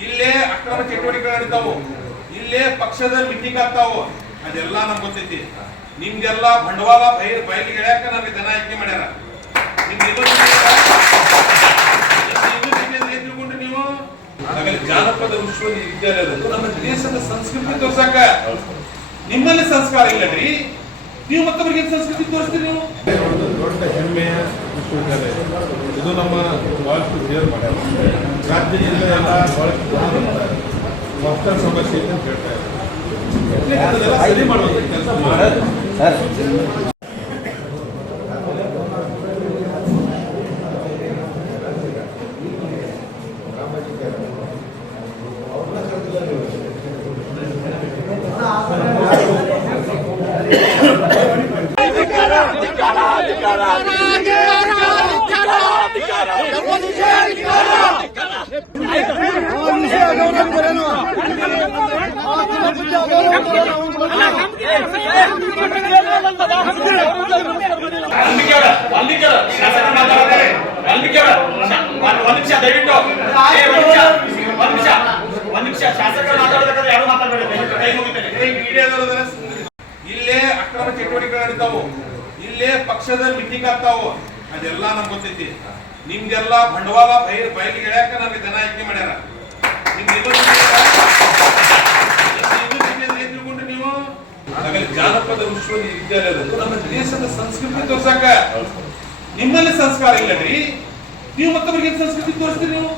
ಇಲ್ಲೇ ಅಕ್ರಮ ಚಟುವಟಿಕೆಗಳು ನಡೀತಾವು. ಇಲ್ಲೇ ಪಕ್ಷದ ಮೀಟಿಂಗ್ ಆಗ್ತಾವ? ಅದೆಲ್ಲ ನಮ್ಗೆ ಗೊತ್ತೈತಿ. ನಿಮ್ಗೆಲ್ಲ ಬಂಡವಾಳ ಬೈ ಬಯಲಿಗೆ ಎಳ್ಯಾಕ ನಮಗೆ ಜನ ಆಯ್ಕೆ ಮಾಡ್ಯಾರ. ನೀವು? ಜಾನಪದ ವಿಶ್ವವಿದ್ಯಾಲಯದ ನಮ್ಮ ದೇಶದ ಸಂಸ್ಕೃತಿ ತೋರ್ಸಾಕ ನಿಮ್ಮಲ್ಲಿ ಸಂಸ್ಕಾರ ಇಲ್ಲಡ್ರಿ ನೀವು ಮತ್ತೊಬ್ಬರಿಗೆ ಸಂಸ್ಕೃತಿ ತೋರಿಸ್ತೀರಿ ನೀವು? ದೊಡ್ಡ ಹೆಮ್ಮೆಯ ವಿಶ್ವವಿದ್ಯಾಲಯ. ಇದು ನಮ್ಮ ಬಹಳಷ್ಟು ಶೇರ್ ಮಾಡ್ಯಾರ ರಾಜ್ಯದಿಂದ ಎಲ್ಲ ಬಹಳಷ್ಟು ವಸ್ತ್ರ ಸಮಸ್ಯೆ ಇದೆ ಅಂತ ಹೇಳ್ತಾ ಇದ್ದಾರೆ ಅದನ್ನೆಲ್ಲ ಸರಿ ಕೆಲಸ ಮಾಡೋದು ಅವರ ಇಲ್ಲೇ ಅಕ್ರಮ ಚಟುವಟಿಕೆ ನಡೀತಾವು ಇಲ್ಲೇ ಪಕ್ಷದ ಮೀಟಿಂಗ್ ಆಗ್ತಾವು, ಅದೆಲ್ಲ ನಮ್ಗೆ ಗೊತ್ತೈತಿ. ನಿಮ್ಗೆಲ್ಲ ಬಂಡವಾಳ ಬೈಲ್ ಬಯಲಿಗೆ ಹೇಳ್ಯಾಕ ನಮ್ಗೆ ಜನ ಆಯ್ಕೆ ಮಾಡ್ಯಾರ. ಆಮೇಲೆ ಜಾನಪದ ವಿಶ್ವವಿದ್ಯಾಲಯದ ನಮ್ಮ ದೇಶದ ಸಂಸ್ಕೃತಿ ತೋರ್ಸಾಕ. ನಿಮ್ಮಲ್ಲಿ ಸಂಸ್ಕಾರ ಇಲ್ಲ ರೀ ನೀವು ಮತ್ತೊಬ್ಬರಿಗೆ ಸಂಸ್ಕೃತಿ ತೋರಿಸ್ತೀರಿ ನೀವು?